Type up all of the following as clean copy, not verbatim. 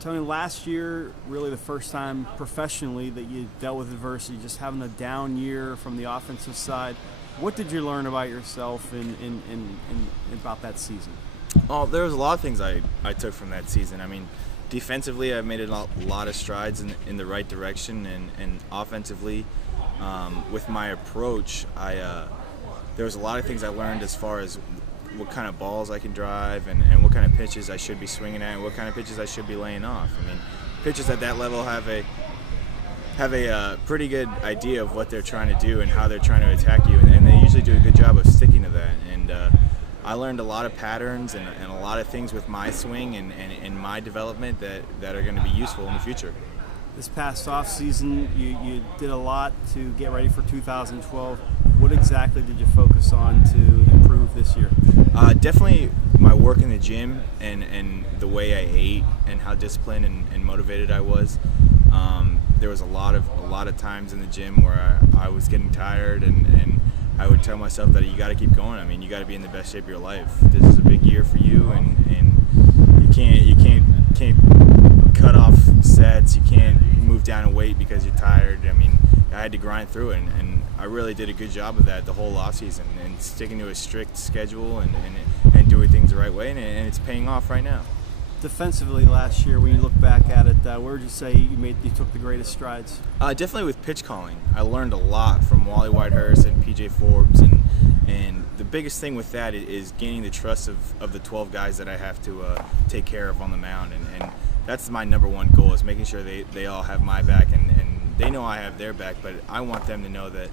Tony, last year, really the first time professionally that you dealt with adversity, just having a down year from the offensive side. What did you learn about yourself in about that season? Oh, there was a lot of things I took from that season. I mean, defensively, I made a lot of strides in the right direction, and offensively, with my approach, there was a lot of things I learned as far as what kind of balls I can drive and what kind of pitches I should be swinging at and what kind of pitches I should be laying off. I mean, pitchers at that level have a pretty good idea of what they're trying to do and how they're trying to attack you, and they usually do a good job of sticking to that. And I learned a lot of patterns and a lot of things with my swing and my development that are going to be useful in the future. This past offseason, you did a lot to get ready for 2012. What exactly did you focus on to improve this year? Definitely my work in the gym and the way I ate and how disciplined and motivated I was. There was a lot of times in the gym where I was getting tired and I would tell myself that you got to keep going. I mean, you got to be in the best shape of your life. This is a big year for you, and you can't cut off sets. You can't move down in weight because you're tired. I mean, I had to grind through it, and I really did a good job of that the whole offseason and sticking to a strict schedule and doing things the right way, and it's paying off right now. Defensively last year, when you look back at it, where would you say you took the greatest strides? Definitely with pitch calling. I learned a lot from Wally Whitehurst and PJ Forbes, and the biggest thing with that is gaining the trust of the 12 guys that I have to take care of on the mound, and that's my number one goal, is making sure they all have my back and they know I have their back, but I want them to know that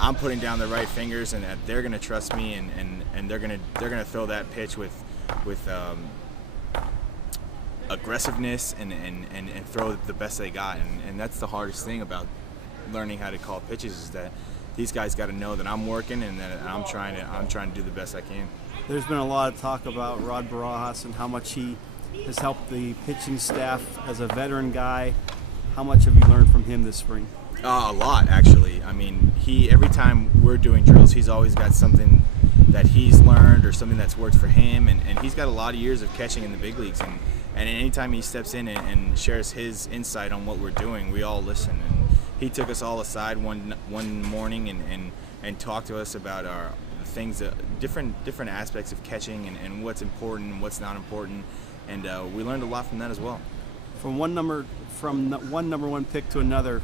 I'm putting down the right fingers and that they're going to trust me and they're going to throw that pitch with aggressiveness and throw the best they got, and that's the hardest thing about learning how to call pitches, is that these guys got to know that I'm working and that I'm trying to do the best I can. There's been a lot of talk about Rod Barajas and how much he has helped the pitching staff as a veteran guy. How much have you learned from him this spring? A lot, actually. I mean, every time we're doing drills, he's always got something that he's learned or something that's worked for him, and he's got a lot of years of catching in the big leagues, and anytime he steps in and shares his insight on what we're doing, we all listen. And he took us all aside one morning and talked to us about our things, different aspects of catching and what's important and what's not important, and we learned a lot from that as well. From one number one pick to another,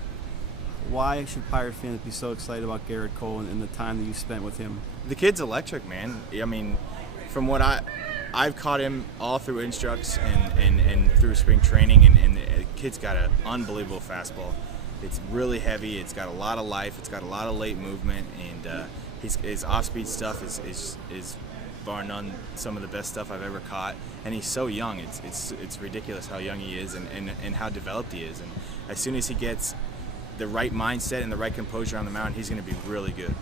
why should Pirate fans be so excited about Gerrit Cole and the time that you spent with him? The kid's electric, man. I mean, from what I've caught him all through instructs and through spring training, and the kid's got an unbelievable fastball. It's really heavy. It's got a lot of life. It's got a lot of late movement, and his off-speed stuff is bar none some of the best stuff I've ever caught. And he's so young. It's ridiculous how young he is and how developed he is. And as soon as he gets the right mindset and the right composure on the mound, he's going to be really good.